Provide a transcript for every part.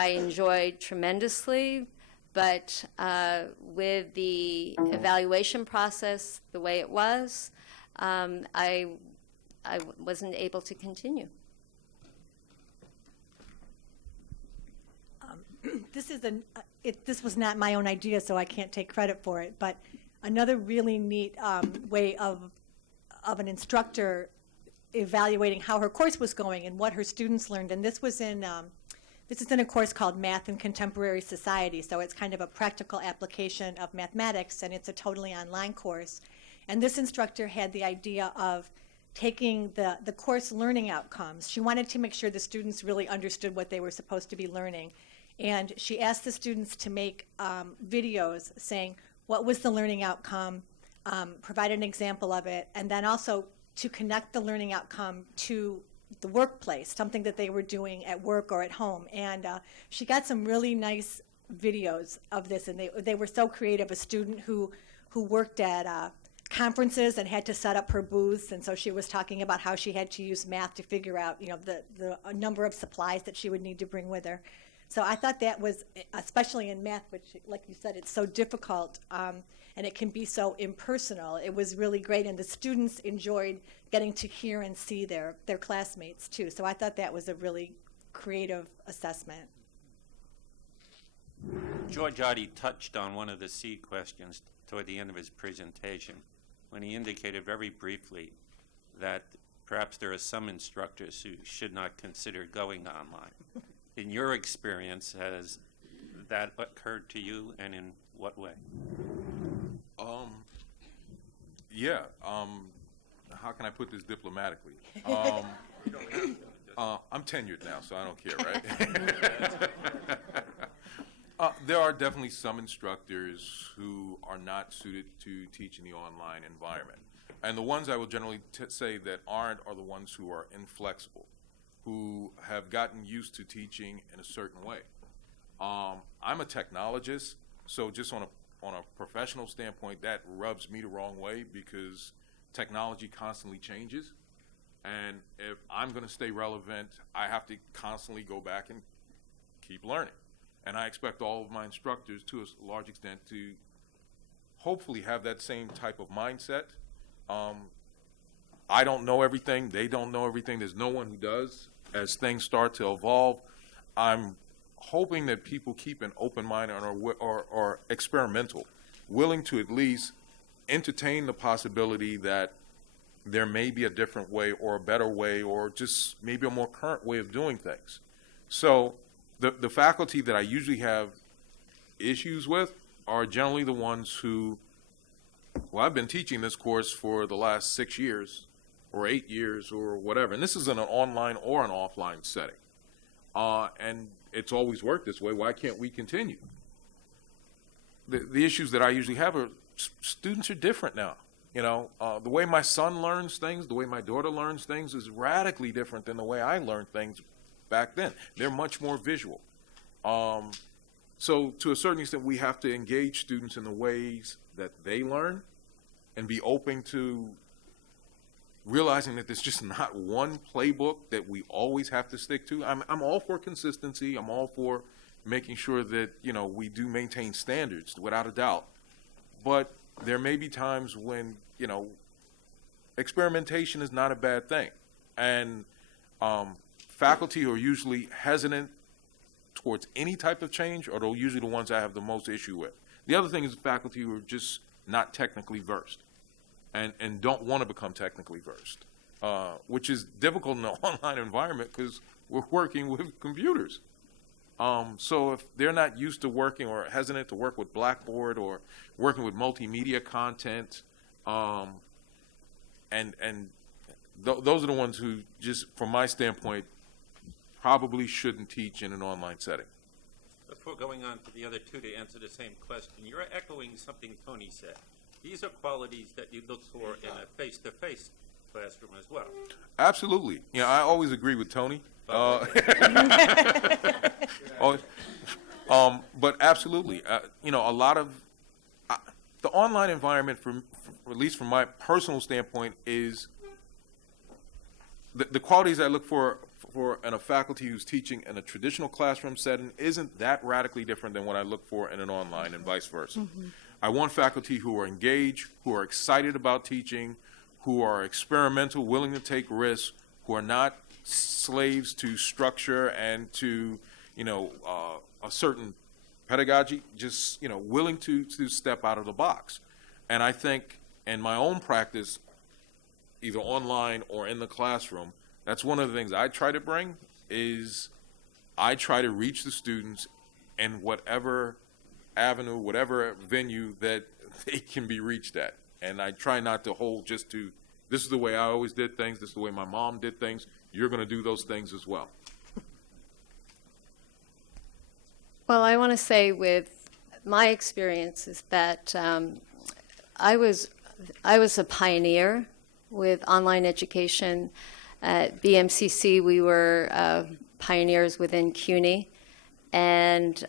I enjoyed tremendously, but with the evaluation process the way it was, I wasn't able to continue. This was not my own idea, so I can't take credit for it, but another really neat way of an instructor evaluating how her course was going and what her students learned, and this is in a course called Math in Contemporary Society, so it's kind of a practical application of mathematics, and it's a totally online course. And this instructor had the idea of taking the course learning outcomes. She wanted to make sure the students really understood what they were supposed to be learning. And she asked the students to make videos saying what was the learning outcome, provide an example of it, and then also to connect the learning outcome to the workplace, something that they were doing at work or at home. And she got some really nice videos of this, and they were so creative. A student who worked at conferences and had to set up her booths, and so she was talking about how she had to use math to figure out, the number of supplies that she would need to bring with her. So I thought that was, especially in math, which, like you said, it's so difficult, and it can be so impersonal. It was really great, and the students enjoyed getting to hear and see their classmates, too. So I thought that was a really creative assessment. George already touched on one of the C questions toward the end of his presentation when he indicated very briefly that perhaps there are some instructors who should not consider going online. In your experience, has that occurred to you, and in what way? Yeah. How can I put this diplomatically? I'm tenured now, so I don't care, right? There are definitely some instructors who are not suited to teach in the online environment. And the ones I will generally say that aren't are the ones who are inflexible, who have gotten used to teaching in a certain way. I'm a technologist, so just on a professional standpoint, that rubs me the wrong way because technology constantly changes. And if I'm going to stay relevant, I have to constantly go back and keep learning. And I expect all of my instructors, to a large extent, to hopefully have that same type of mindset. I don't know everything. They don't know everything. There's no one who does. As things start to evolve, I'm hoping that people keep an open mind or experimental, willing to at least entertain the possibility that there may be a different way or a better way or just maybe a more current way of doing things. So the faculty that I usually have issues with are generally the ones who, well, I've been teaching this course for the last 6 years or 8 years or whatever, and this is in an online or an offline setting. And it's always worked this way. Why can't we continue? The issues that I usually have are students are different now. The way my son learns things, the way my daughter learns things is radically different than the way I learned things back then. They're much more visual. So to a certain extent, we have to engage students in the ways that they learn and be open to realizing that there's just not one playbook that we always have to stick to. I'm all for consistency. I'm all for making sure that, we do maintain standards without a doubt. But there may be times when, experimentation is not a bad thing. And faculty are usually hesitant towards any type of change, or they're usually the ones I have the most issue with. The other thing is faculty who are just not technically versed and don't want to become technically versed, which is difficult in an online environment because we're working with computers. So if they're not used to working or hesitant to work with Blackboard or working with multimedia content, those are the ones who just, from my standpoint, probably shouldn't teach in an online setting. Before going on to the other two to answer the same question, you're echoing something Tony said. These are qualities that you look for in a face-to-face classroom as well. Absolutely. I always agree with Tony. But absolutely, a lot of the online environment, at least from my personal standpoint, is the qualities I look for for in a faculty who's teaching in a traditional classroom setting isn't that radically different than what I look for in an online and vice versa. I want faculty who are engaged, who are excited about teaching, who are experimental, willing to take risks, who are not slaves to structure and to, a certain pedagogy, just, willing to step out of the box. And I think in my own practice, either online or in the classroom, that's one of the things I try to bring is I try to reach the students in whatever avenue, whatever venue that they can be reached at. And I try not to hold just to, this is the way I always did things, this is the way my mom did things, you're going to do those things as well. Well, I want to say with my experience is that I was a pioneer with online education. At BMCC, we were pioneers within CUNY. And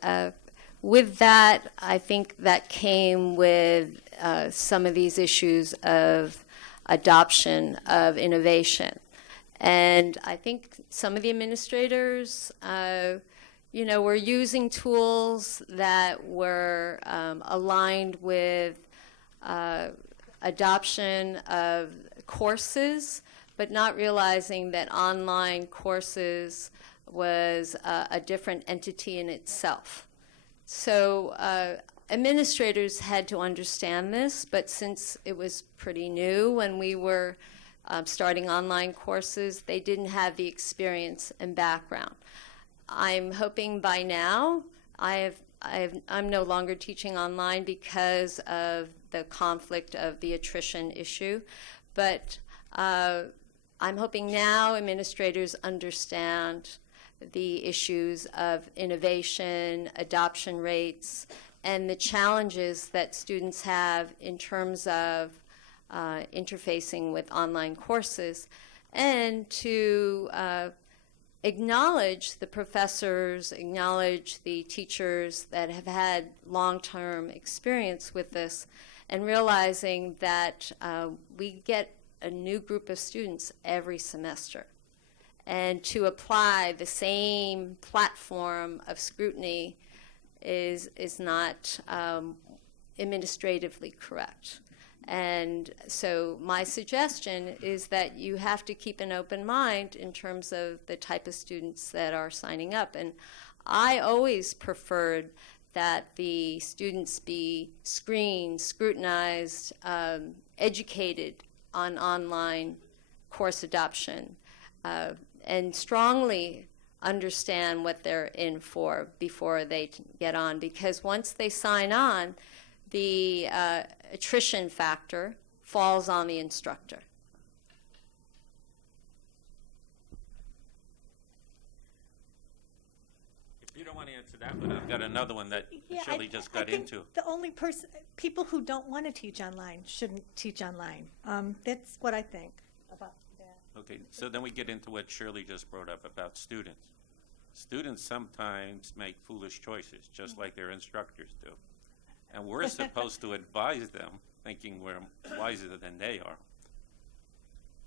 with that, I think that came with some of these issues of adoption of innovation. And I think some of the administrators, were using tools that were aligned with adoption of courses, but not realizing that online courses was a different entity in itself. So administrators had to understand this, but since it was pretty new when we were starting online courses, they didn't have the experience and background. I'm hoping by now, I'm no longer teaching online because of the conflict of the attrition issue, but I'm hoping now administrators understand the issues of innovation, adoption rates, and the challenges that students have in terms of interfacing with online courses, and to acknowledge the professors, acknowledge the teachers that have had long-term experience with this, and realizing that we get a new group of students every semester. And to apply the same platform of scrutiny is not administratively correct. And so my suggestion is that you have to keep an open mind in terms of the type of students that are signing up. And I always preferred that the students be screened, scrutinized, educated on online course adoption, and strongly understand what they're in for before they get on. Because once they sign on, the attrition factor falls on the instructor. If you don't want to answer that one, I've got another one that Shirley just got into. The only people who don't want to teach online shouldn't teach online. That's what I think about that. Okay, so then we get into what Shirley just brought up about students. Students sometimes make foolish choices, just like their instructors do. And we're supposed to advise them, thinking we're wiser than they are.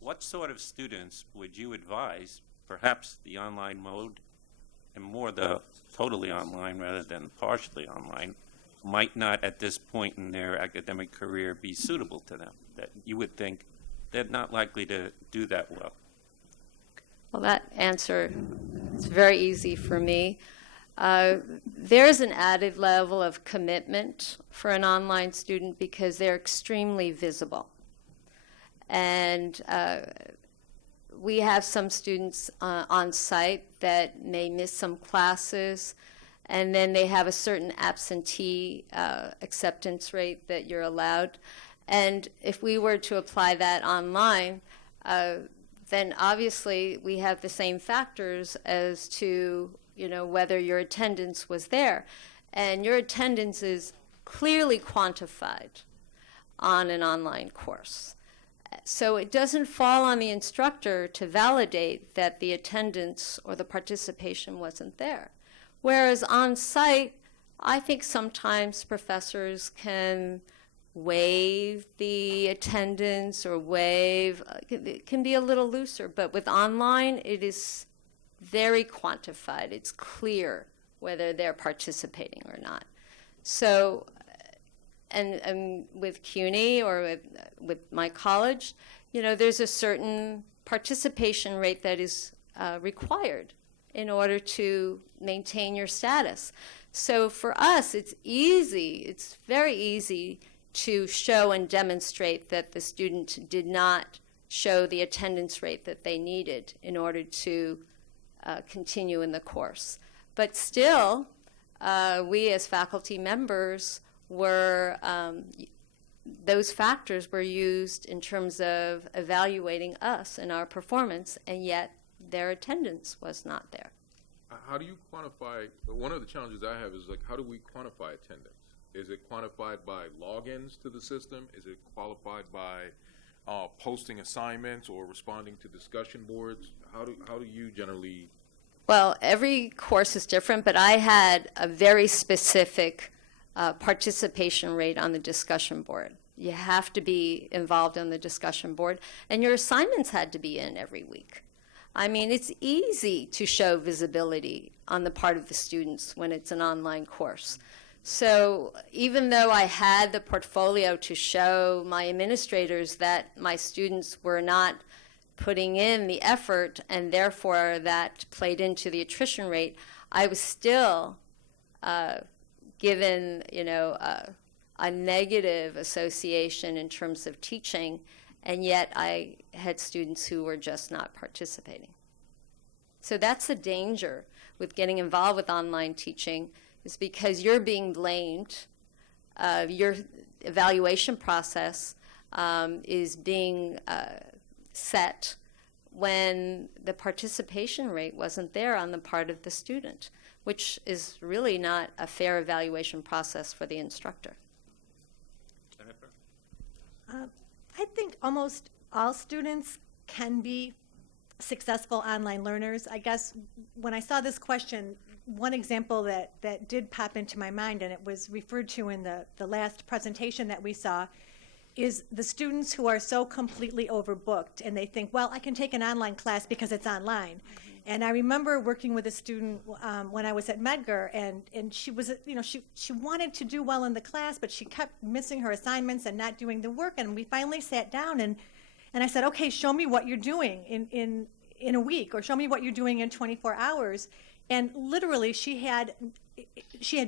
What sort of students would you advise, perhaps the online mode, and more the totally online rather than partially online, might not at this point in their academic career be suitable to them, that you would think they're not likely to do that well? Well, that answer is very easy for me. There's an added level of commitment for an online student because they're extremely visible. And we have some students on site that may miss some classes, and then they have a certain absentee acceptance rate that you're allowed. And if we were to apply that online, then obviously we have the same factors as to whether your attendance was there. And your attendance is clearly quantified on an online course. So it doesn't fall on the instructor to validate that the attendance or the participation wasn't there. Whereas on site, I think sometimes professors can waive the attendance or it can be a little looser, but with online, it is very quantified. It's clear whether they're participating or not. So, and with CUNY or with my college, there's a certain participation rate that is required in order to maintain your status. So for us, it's very easy to show and demonstrate that the student did not show the attendance rate that they needed in order to continue in the course. But still, we as faculty members were, those factors were used in terms of evaluating us and our performance, and yet their attendance was not there. How do you quantify, one of the challenges I have is how do we quantify attendance? Is it quantified by logins to the system? Is it qualified by posting assignments or responding to discussion boards? How do you generally? Well, every course is different, but I had a very specific participation rate on the discussion board. You have to be involved on the discussion board, and your assignments had to be in every week. I mean, it's easy to show visibility on the part of the students when it's an online course. So even though I had the portfolio to show my administrators that my students were not putting in the effort and therefore that played into the attrition rate, I was still given, a negative association in terms of teaching, and yet I had students who were just not participating. So that's the danger with getting involved with online teaching, is because you're being blamed. Your evaluation process is being set when the participation rate wasn't there on the part of the student, which is really not a fair evaluation process for the instructor. I think almost all students can be successful online learners. I guess when I saw this question, one example that did pop into my mind, and it was referred to in the last presentation that we saw, is the students who are so completely overbooked and they think, well, I can take an online class because it's online. And I remember working with a student when I was at Medgar, and she was, she wanted to do well in the class, but she kept missing her assignments and not doing the work. And we finally sat down and I said, okay, show me what you're doing in a week, or show me what you're doing in 24 hours. And literally, she had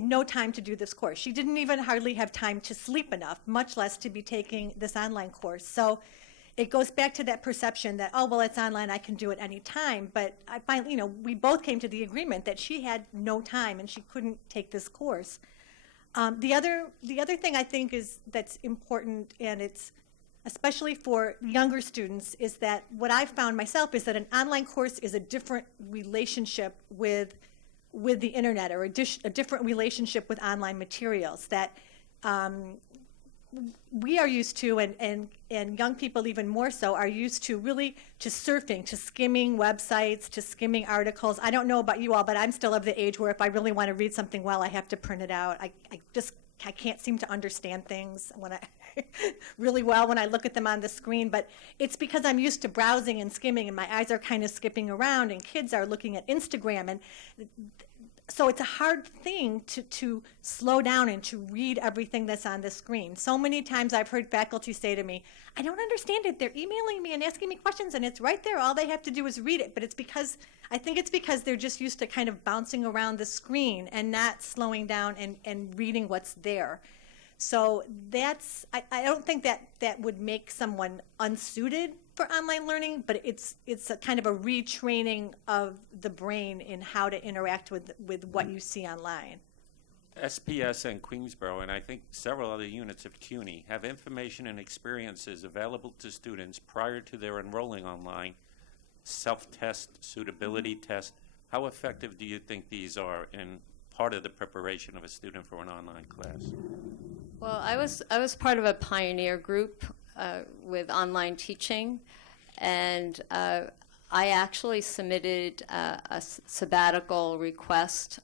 no time to do this course. She didn't even hardly have time to sleep enough, much less to be taking this online course. So it goes back to that perception that, oh, well, it's online, I can do it any time. But I finally, we both came to the agreement that she had no time and she couldn't take this course. The other thing I think that's important, and it's especially for younger students, is that what I've found myself is that an online course is a different relationship with the internet, or a different relationship with online materials that we are used to, and young people even more so are used to, really to surfing, to skimming websites, to skimming articles. I don't know about you all, but I'm still of the age where if I really want to read something well, I have to print it out. I can't seem to understand things when I really well when I look at them on the screen, but it's because I'm used to browsing and skimming, and my eyes are kind of skipping around, and kids are looking at Instagram, and so it's a hard thing to slow down and to read everything that's on the screen. So many times I've heard faculty say to me, I don't understand it. They're emailing me and asking me questions, and it's right there. All they have to do is read it. But I think it's because they're just used to kind of bouncing around the screen and not slowing down and reading what's there. So I don't think that would make someone unsuited for online learning, but it's a kind of a retraining of the brain in how to interact with what you see online. SPS and Queensborough, and I think several other units of CUNY, have information and experiences available to students prior to their enrolling online, self-test, suitability test. How effective do you think these are in part of the preparation of a student for an online class? Well, I was part of a pioneer group with online teaching, and I actually submitted a sabbatical request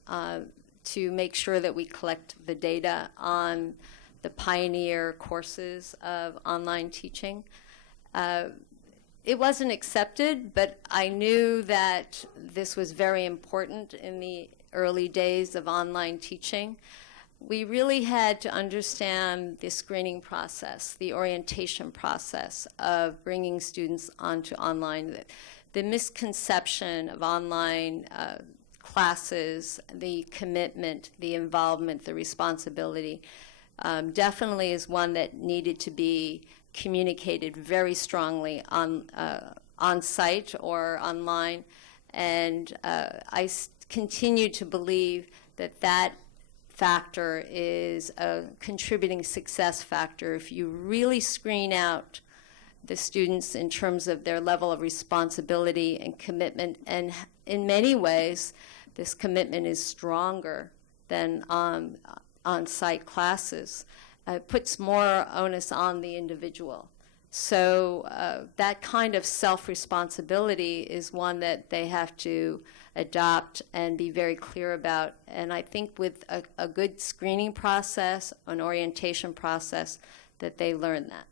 to make sure that we collect the data on the pioneer courses of online teaching. it wasn't accepted, but I knew that this was very important in the early days of online teaching. We really had to understand the screening process, the orientation process of bringing students onto online. The misconception of online classes, the commitment, the involvement, the responsibility, definitely is one that needed to be communicated very strongly on site or online. And I continue to believe that that factor is a contributing success factor. If you really screen out the students in terms of their level of responsibility and commitment, and in many ways, this commitment is stronger than on-site classes. It puts more onus on the individual. So that kind of self-responsibility is one that they have to adopt and be very clear about. And I think with a good screening process, an orientation process, that they learn that.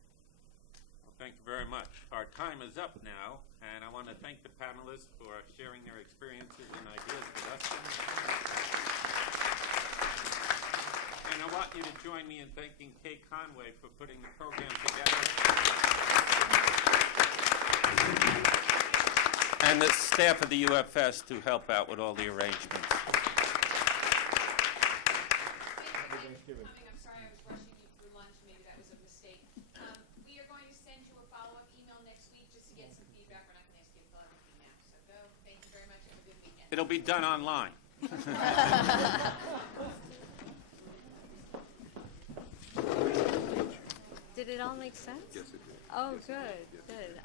Well, thank you very much. Our time is up now, and I want to thank the panelists for sharing their experiences and ideas with us. And I want you to join me in thanking Kay Conway for putting the program together. And the staff of the UFS to help out with all the arrangements. I'm sorry I was rushing you through lunch. Maybe that was a mistake. We are going to send you a follow-up email next week just to get some feedback. We're not going to ask you to fill everything now. So go. Thank you very much. Have a good weekend. It'll be done online. Did it all make sense? Yes, it did. Oh, good, good.